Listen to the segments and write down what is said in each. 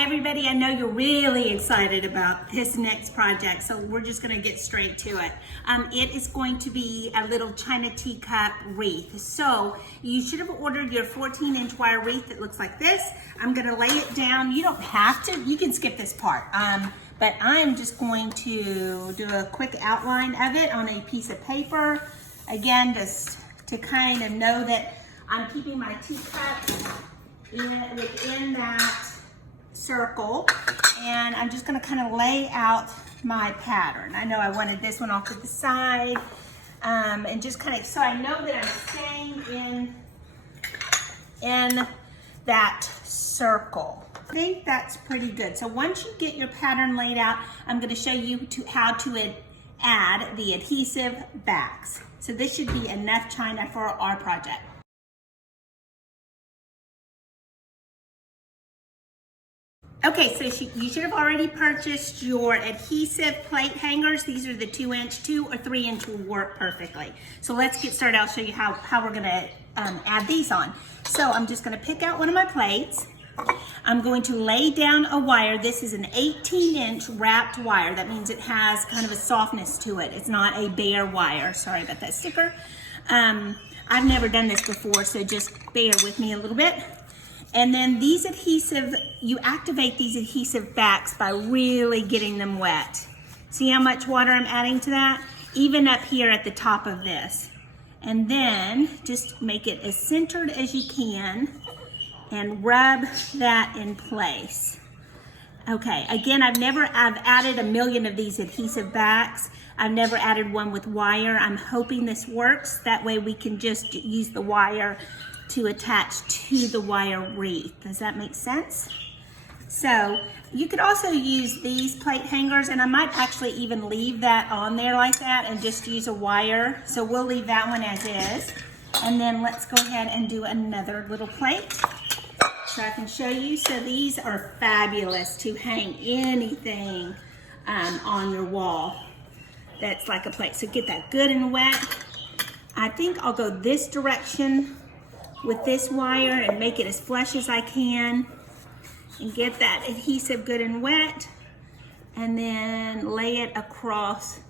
Hi everybody, I know you're really excited about this next project, so we're just gonna get straight to it. It is going to be a little China teacup wreath. So you should have ordered your 14-inch wire wreath that looks like this. I'm gonna lay it down. You don't have to, you can skip this part. But I'm just going to do a quick outline of it on a piece of paper. Again, just to kind of know that I'm keeping my teacups within that circle, and I'm just going to kind of lay out my pattern. I know I wanted this one off to the side, and just kind of so I know that I'm staying in that circle. I think that's pretty good. So once you get your pattern laid out, I'm going to show you how to add the adhesive backs. So this should be enough China for our project. Okay, so you should have already purchased your adhesive plate hangers. These are the 2-inch, 2 or 3-inch will work perfectly. So let's get started. I'll show you how we're gonna add these on. So I'm just gonna pick out one of my plates. I'm going to lay down a wire. This is an 18-inch wrapped wire. That means it has kind of a softness to it. It's not a bare wire. Sorry about that sticker. I've never done this before, so just bear with me a little bit. And then these adhesive, you activate these adhesive backs by really getting them wet. See how much water I'm adding to that? Even up here at the top of this. And then just make it as centered as you can and rub that in place. Okay, again, I've added a million of these adhesive backs. I've never added one with wire. I'm hoping this works. That way we can just use the wire to attach to the wire wreath. Does that make sense? So you could also use these plate hangers, and I might actually even leave that on there like that and just use a wire. So we'll leave that one as is. And then let's go ahead and do another little plate so I can show you. So these are fabulous to hang anything on your wall that's like a plate. So get that good and wet. I think I'll go this direction with this wire and make it as flush as I can and get that adhesive good and wet, and then lay it across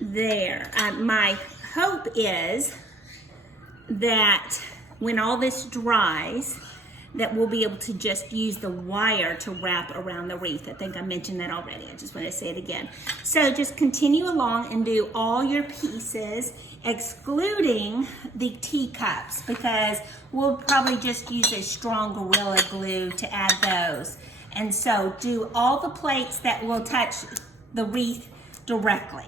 there. My hope is that when all this dries, that we'll be able to just use the wire to wrap around the wreath. I think I mentioned that already. I just want to say it again. So just continue along and do all your pieces, excluding the teacups, because we'll probably just use a strong Gorilla Glue to add those. And so do all the plates that will touch the wreath directly.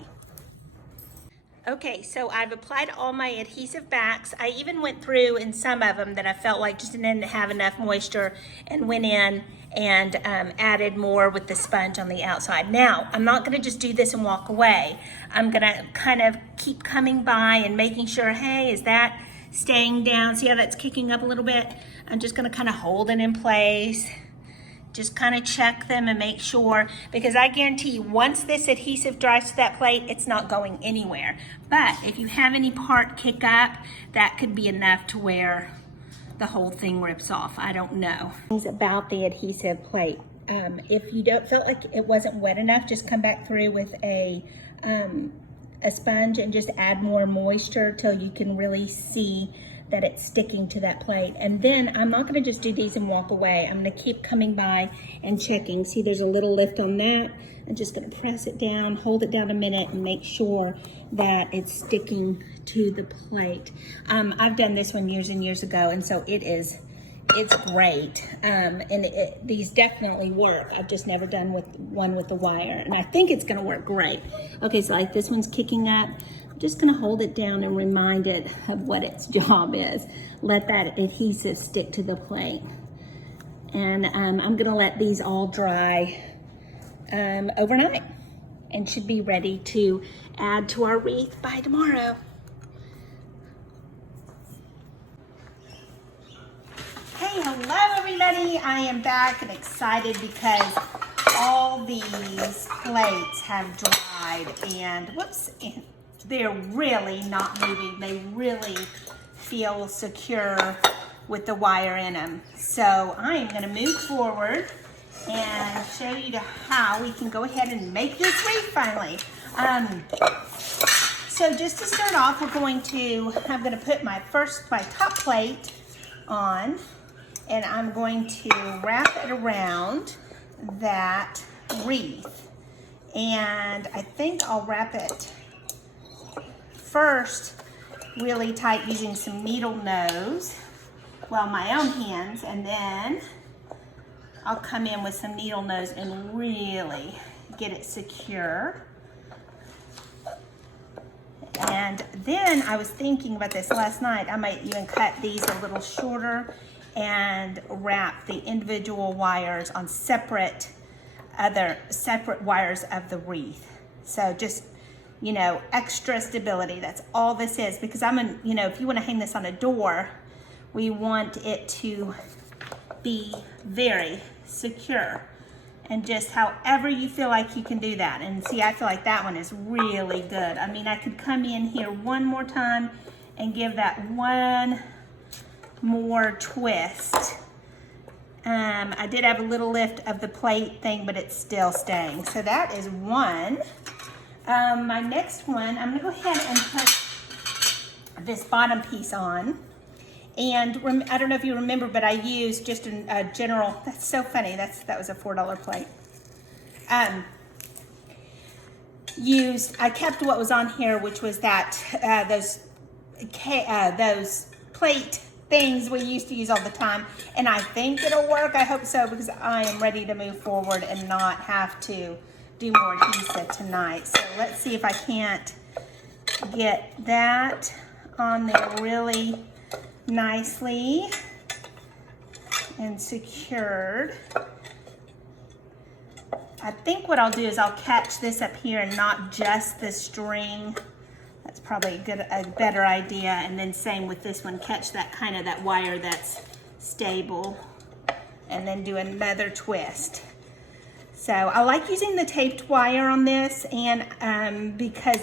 Okay, so I've applied all my adhesive backs. I even went through in some of them that I felt like just didn't have enough moisture and went in and added more with the sponge on the outside. Now, I'm not gonna just do this and walk away. I'm gonna kind of keep coming by and making sure, hey, is that staying down? See how that's kicking up a little bit? I'm just gonna kind of hold it in place. Just kind of check them and make sure, because I guarantee you once this adhesive dries to that plate, it's not going anywhere. But if you have any part kick up, that could be enough to where the whole thing rips off. I don't know. Things about the adhesive plate. If you felt like it wasn't wet enough, just come back through with a sponge and just add more moisture till you can really see that it's sticking to that plate. And then I'm not gonna just do these and walk away. I'm gonna keep coming by and checking. See, there's a little lift on that. I'm just gonna press it down, hold it down a minute, and make sure that it's sticking to the plate. I've done this one years and years ago, and so it's great. These definitely work. I've just never done one with the wire, and I think it's gonna work great. Okay, so like this one's kicking up. I'm just gonna hold it down and remind it of what its job is. Let that adhesive stick to the plate. And I'm gonna let these all dry overnight and should be ready to add to our wreath by tomorrow. Hey, hello everybody. I am back and excited because all these plates have dried and whoops, they're really not moving. They really feel secure with the wire in them. So I am gonna move forward and show you how we can go ahead and make this wreath finally. So just to start off, I'm going to put my top plate on, and I'm going to wrap it around that wreath. And I think I'll wrap it first really tight using some needle nose, well, my own hands, and then I'll come in with some needle nose and really get it secure. And then I was thinking about this last night. I might even cut these a little shorter and wrap the individual wires on separate wires of the wreath. So just, you know, extra stability. That's all this is, because you know, if you want to hang this on a door, we want it to be very secure. And just however you feel like you can do that. And see, I feel like that one is really good. I mean, I could come in here one more time and give that one more twist. I did have a little lift of the plate thing, but it's still staying. So that is one. My next one, I'm gonna go ahead and put this bottom piece on. And I don't know if you remember, but I used just a general, that's so funny, that was a $4 plate. I kept what was on here, which was those plate things we used to use all the time. And I think it'll work, I hope so, because I am ready to move forward and not have to do more adhesive tonight. So let's see if I can't get that on there really nicely and secured. I think what I'll do is I'll catch this up here and not just the string. That's probably a better idea. And then same with this one, catch that wire that's stable, and then do another twist. So I like using the taped wire on this, and because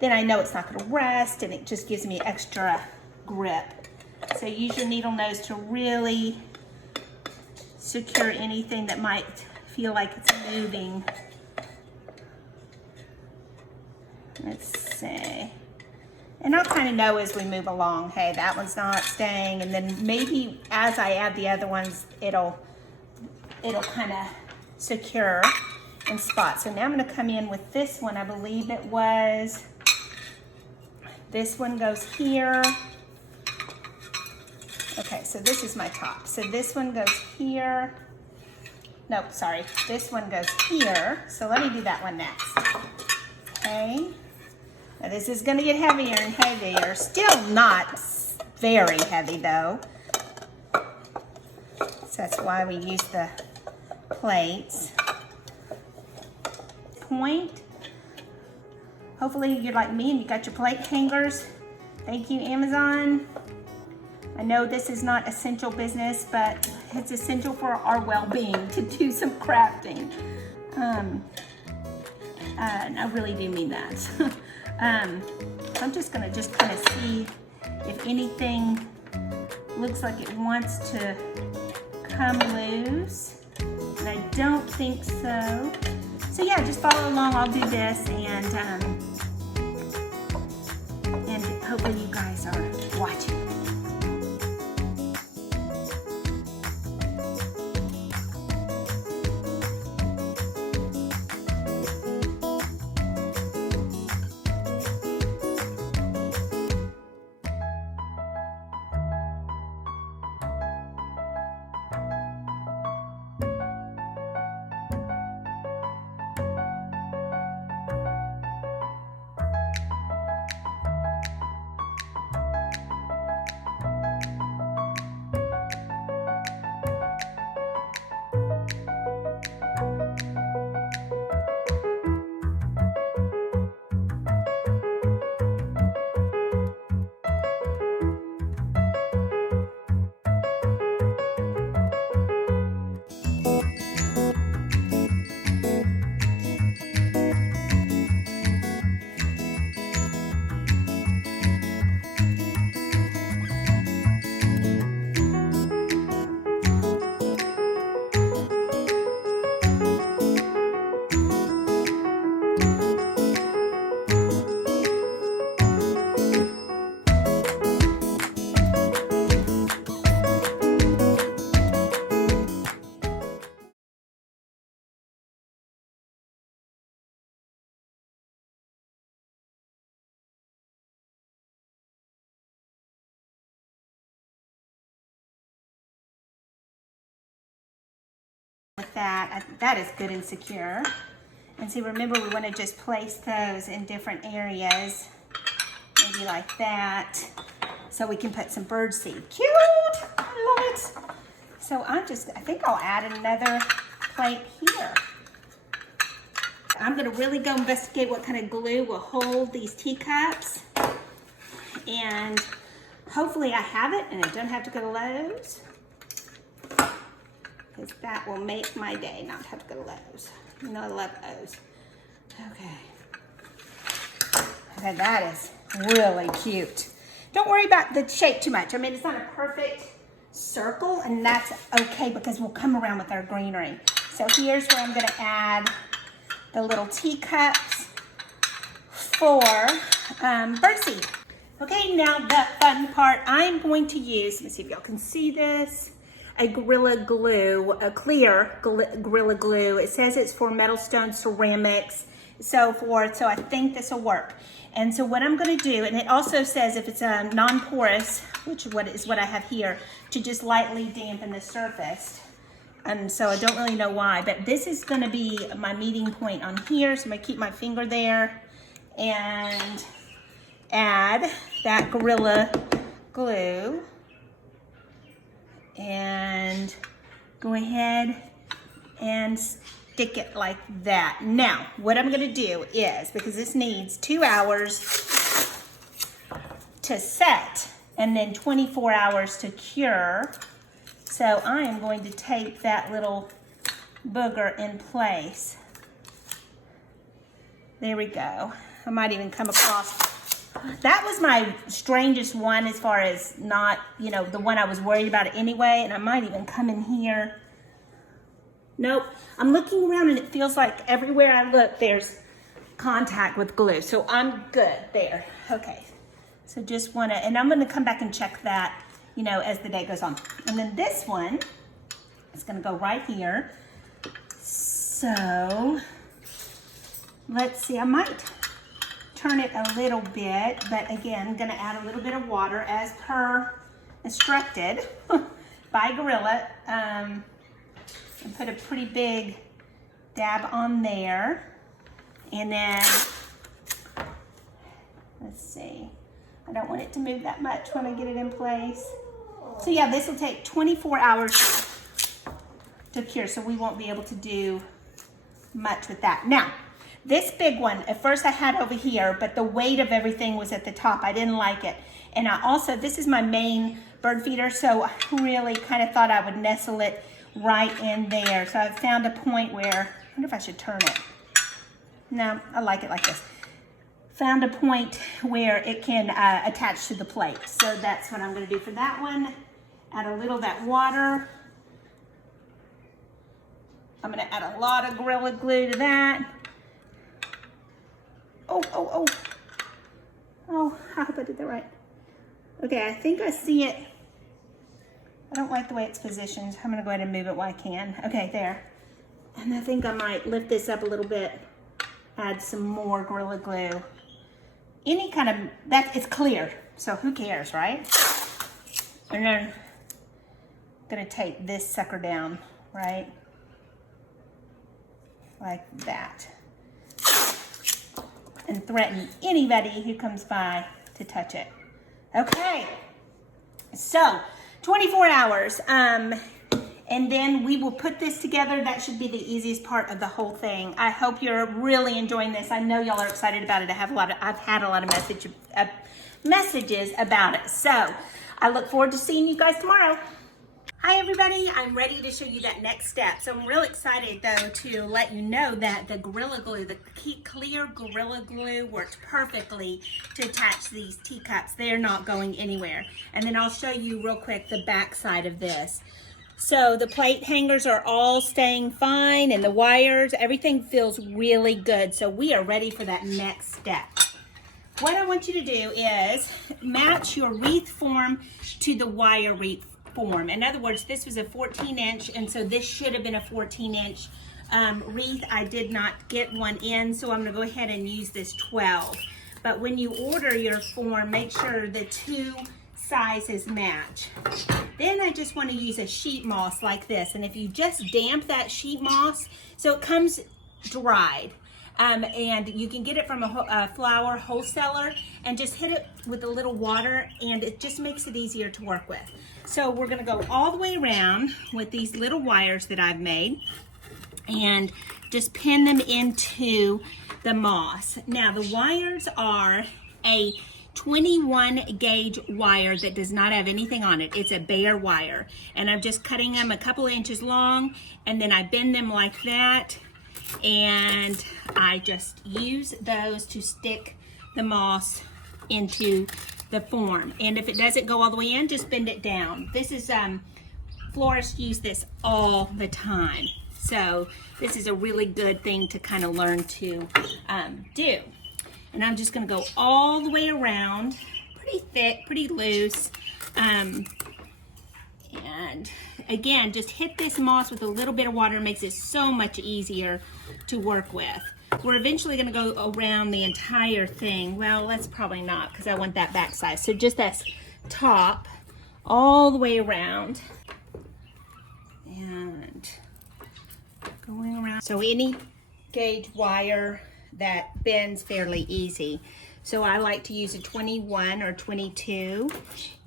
then I know it's not going to rust, and it just gives me extra grip. So use your needle nose to really secure anything that might feel like it's moving. Let's see. And I'll kind of know as we move along, hey, that one's not staying, and then maybe as I add the other ones, it'll kind of secure in spots. So now I'm going to come in with this one. I believe it was, this one goes here. Okay, so this is my top. So this one goes here. Nope, sorry. This one goes here. So let me do that one next. Okay. Now this is going to get heavier and heavier. Still not very heavy though. So that's why we use the plates. Point. Hopefully you're like me and you got your plate hangers. Thank you, Amazon. I know this is not essential business, but it's essential for our well-being to do some crafting. And I really do mean that. So I'm just gonna kind of see if anything looks like it wants to come loose. And I don't think so. So yeah, just follow along. I'll do this, and hopefully you guys are watching. with that. That is good and secure. And see, remember, we want to just place those in different areas, maybe like that, so we can put some birdseed. Cute! I love it. So I think I'll add another plate here. I'm going to really go investigate what kind of glue will hold these teacups. And hopefully I have it and I don't have to go to Lowe's, because that will make my day not have to go to Lowe's. You know I love Lowe's. Okay, that is really cute. Don't worry about the shape too much. I mean, it's not a perfect circle, and that's okay because we'll come around with our greenery. So here's where I'm going to add the little teacups for birdseed. Okay, now the fun part. I'm going to use, let me see if y'all can see this, a Gorilla Glue, a clear Gorilla Glue. It says it's for metal, stone, ceramics, so forth, so I think this will work. And so what I'm going to do, and it also says if it's a non-porous, which is what I have here, to just lightly dampen the surface. And so I don't really know why, but this is going to be my meeting point on here, so I'm going to keep my finger there and add that Gorilla Glue and go ahead and stick it like that. Now, what I'm gonna do is, because this needs 2 hours to set and then 24 hours to cure, so I am going to take that little booger in place. There we go. I might even come across. That was my strangest one as far as not, you know, the one I was worried about anyway, and I might even come in here. Nope, I'm looking around and it feels like everywhere I look there's contact with glue, so I'm good there. Okay, so just wanna, and I'm gonna come back and check that, you know, as the day goes on. And then this one is gonna go right here. So, let's see, I might turn it a little bit, but again, I'm gonna add a little bit of water as per instructed by Gorilla, and put a pretty big dab on there. And then, let's see, I don't want it to move that much when I get it in place. So yeah, this will take 24 hours to cure, so we won't be able to do much with that. Now, this big one, at first I had over here, but the weight of everything was at the top. I didn't like it. And I also, this is my main bird feeder, so I really kind of thought I would nestle it right in there. So I found a point where, I wonder if I should turn it. No, I like it like this. Found a point where it can attach to the plate. So that's what I'm gonna do for that one. Add a little of that water. I'm gonna add a lot of Gorilla Glue to that. Oh, I hope I did that right. Okay, I think I see it. I don't like the way it's positioned. I'm gonna go ahead and move it while I can. Okay, there. And I think I might lift this up a little bit, add some more Gorilla Glue. Any kind of, it's clear, so who cares, right? And then I'm gonna take this sucker down, right? Like that. And threaten anybody who comes by to touch it. Okay, so 24 hours, and then we will put this together. That should be the easiest part of the whole thing. I hope you're really enjoying this. I know y'all are excited about it. I've had a lot of messages about it. So I look forward to seeing you guys tomorrow. Hi everybody, I'm ready to show you that next step. So I'm real excited though to let you know that the Gorilla Glue, the clear Gorilla Glue worked perfectly to attach these teacups. They're not going anywhere. And then I'll show you real quick the back side of this. So the plate hangers are all staying fine, and the wires, everything feels really good. So we are ready for that next step. What I want you to do is match your wreath form to the wire wreath form. In other words, this was a 14-inch, and so this should have been a 14-inch wreath. I did not get one in, so I'm going to go ahead and use this 12. But when you order your form, make sure the two sizes match. Then I just want to use a sheet moss like this, and if you just damp that sheet moss, so it comes dried, and you can get it from a flower wholesaler, and just hit it with a little water, and it just makes it easier to work with. So we're going to go all the way around with these little wires that I've made, and just pin them into the moss. Now the wires are a 21 gauge wire that does not have anything on it. It's a bare wire, and I'm just cutting them a couple inches long, and then I bend them like that, and I just use those to stick the moss into the form. And if it doesn't go all the way in, just bend it down. This is florists use this all the time, so this is a really good thing to kind of learn to do. And I'm just going to go all the way around, pretty thick, pretty loose. And again, just hit this moss with a little bit of water. It makes it so much easier to work with. We're eventually going to go around the entire thing. Well, let's probably not, because I want that back side. So just that top all the way around. And going around. So any gauge wire that bends fairly easy. So I like to use a 21 or 22.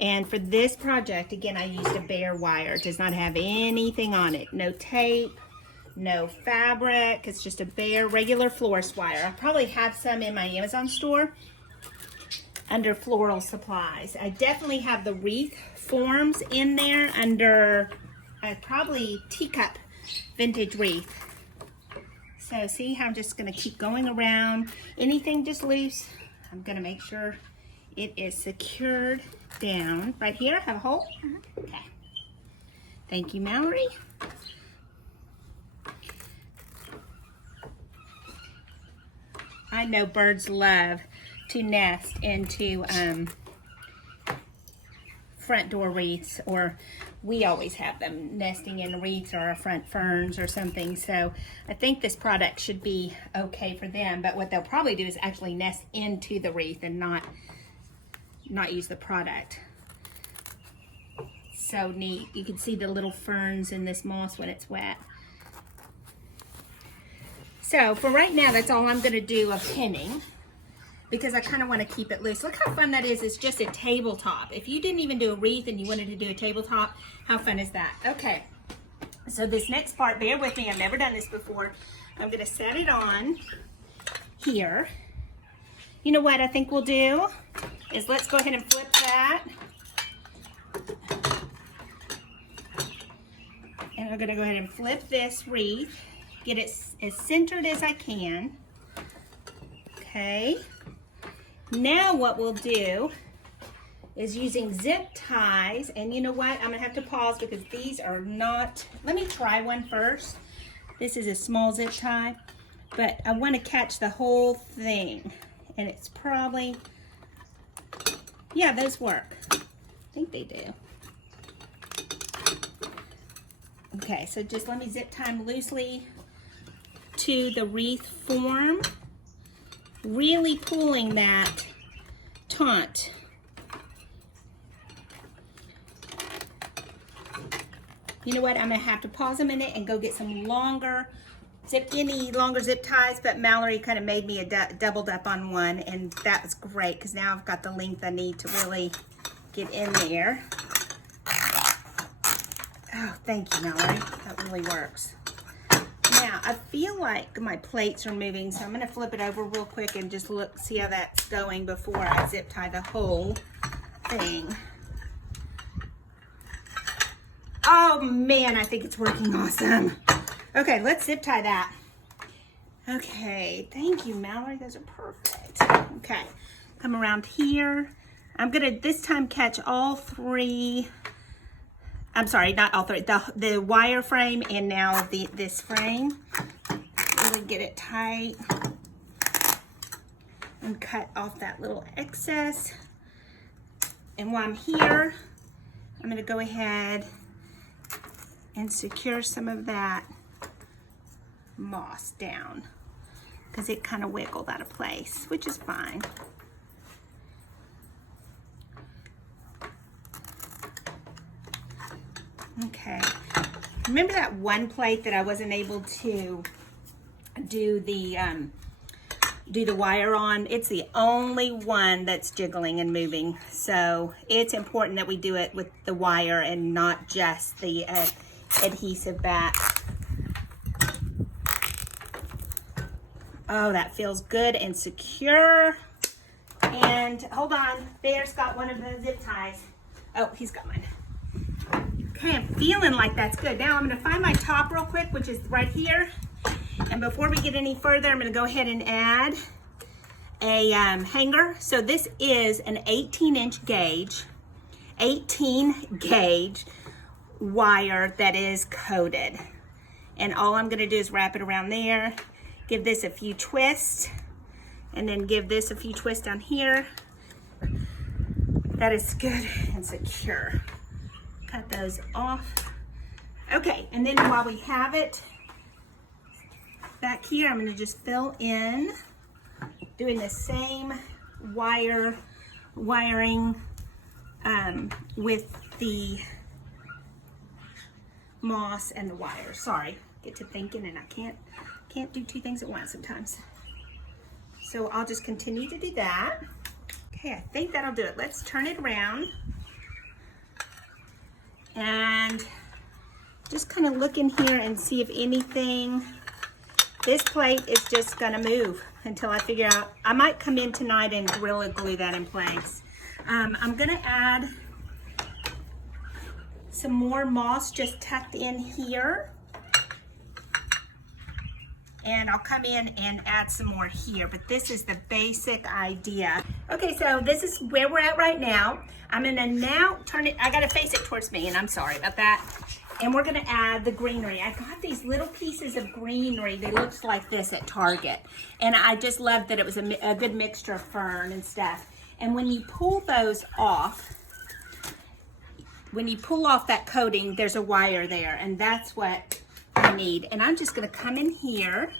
And for this project, again, I used a bare wire. It does not have anything on it. No tape, no fabric. It's just a bare, regular florist wire. I probably have some in my Amazon store under floral supplies. I definitely have the wreath forms in there under probably Teacup vintage wreath. So see how I'm just going to keep going around. Anything just loose, I'm going to make sure it is secured down. Right here, have a hole? Okay. Thank you, Mallory. I know birds love to nest into front door wreaths, or we always have them nesting in wreaths or our front ferns or something. So I think this product should be okay for them, but what they'll probably do is actually nest into the wreath and not use the product. So neat. You can see the little ferns in this moss when it's wet. So for right now, that's all I'm going to do of pinning, because I kind of want to keep it loose. Look how fun that is. It's just a tabletop. If you didn't even do a wreath and you wanted to do a tabletop, how fun is that? Okay, so this next part, bear with me, I've never done this before. I'm going to set it on here. You know what I think we'll do is let's go ahead and flip that. And I'm going to go ahead and flip this wreath, get it as centered as I can. Okay. Now what we'll do is using zip ties, and you know what? I'm gonna have to pause because these are not, let me try one first. This is a small zip tie, but I want to catch the whole thing, and it's probably, yeah, those work. I think they do. Okay, so just let me zip tie them loosely to the wreath form, really pulling that taunt. You know what? I'm gonna have to pause a minute and go get some longer zip ties, but Mallory kind of made me doubled up on one, and that was great because now I've got the length I need to really get in there. Oh, thank you, Mallory. That really works. Now, I feel like my plates are moving, so I'm going to flip it over real quick and just look, see how that's going before I zip tie the whole thing. Oh man, I think it's working awesome. Okay, let's zip tie that. Okay, thank you, Mallory. Those are perfect. Okay, come around here. I'm going to this time catch all three. I'm sorry, not all three. The wire frame and now this frame. Really get it tight and cut off that little excess. And while I'm here, I'm going to go ahead and secure some of that moss down because it kind of wiggled out of place, which is fine. Okay. Remember that one plate that I wasn't able to do the wire on? It's the only one that's jiggling and moving. So it's important that we do it with the wire and not just the adhesive back. Oh, that feels good and secure. And hold on, Bear's got one of the zip ties. Oh, he's got mine. Okay, I'm feeling like that's good. Now I'm gonna find my top real quick, which is right here. And before we get any further, I'm gonna go ahead and add a hanger. So this is an 18-inch gauge, 18 gauge wire that is coated. And all I'm gonna do is wrap it around there, give this a few twists, and then give this a few twists down here. That is good and secure. Cut those off. Okay, and then while we have it back here, I'm gonna just fill in, doing the same wiring with the moss and the wire. Sorry, get to thinking and I can't do two things at once sometimes. So I'll just continue to do that. Okay, I think that'll do it. Let's turn it around. And just kind of look in here and see if anything, this plate is just gonna move until I figure out. I might come in tonight and Gorilla Glue that in place. I'm gonna add some more moss just tucked in here. And I'll come in and add some more here, but this is the basic idea. Okay, so this is where we're at right now. I'm gonna now turn it, I gotta face it towards me, and I'm sorry about that. And we're gonna add the greenery. I got these little pieces of greenery that looks like this at Target. And I just loved that it was a good mixture of fern and stuff. And when you pull those off, when you pull off that coating, there's a wire there, and that's what I need. And I'm just gonna come in here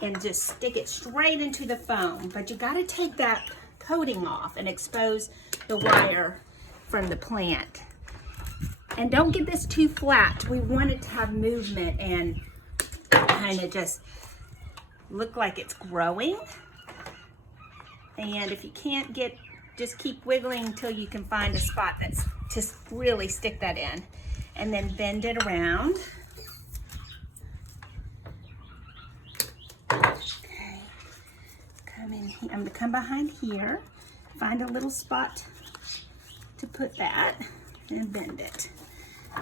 and just stick it straight into the foam. But you gotta take that coating off and expose the wire from the plant. And don't get this too flat. We want it to have movement and kind of just look like it's growing. And if you can't get, just keep wiggling until you can find a spot that's just really stick that in. And then bend it around. Okay, come in here. I'm gonna come behind here, find a little spot to put that, and bend it.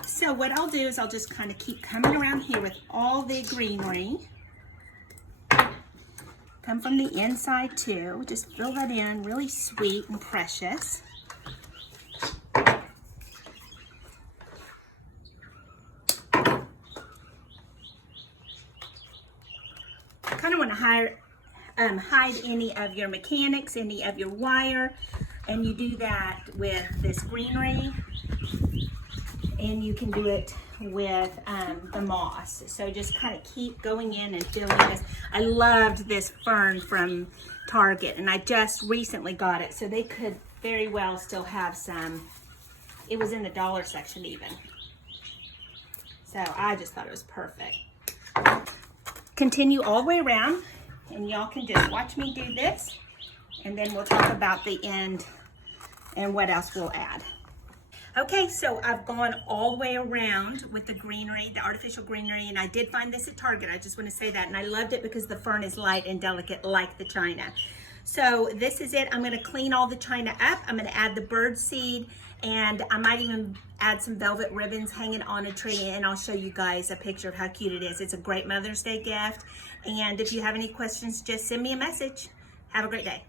So what I'll do is I'll just kind of keep coming around here with all the greenery. Come from the inside too. Just fill that in, really sweet and precious. Kind of want to hide any of your mechanics, any of your wire, and you do that with this greenery, and you can do it with the moss. So just kind of keep going in and filling this. I loved this fern from Target, and I just recently got it, so they could very well still have some. It was in the dollar section even. So I just thought it was perfect. Continue all the way around, and y'all can just watch me do this, and then we'll talk about the end and what else we'll add. Okay, so I've gone all the way around with the greenery, the artificial greenery, and I did find this at Target. I just want to say that, and I loved it because the fern is light and delicate like the china. So this is it. I'm going to clean all the china up. I'm going to add the bird seed, and I might even add some velvet ribbons hanging on a tree, and I'll show you guys a picture of how cute it is. It's a great Mother's Day gift, and if you have any questions, just send me a message. Have a great day.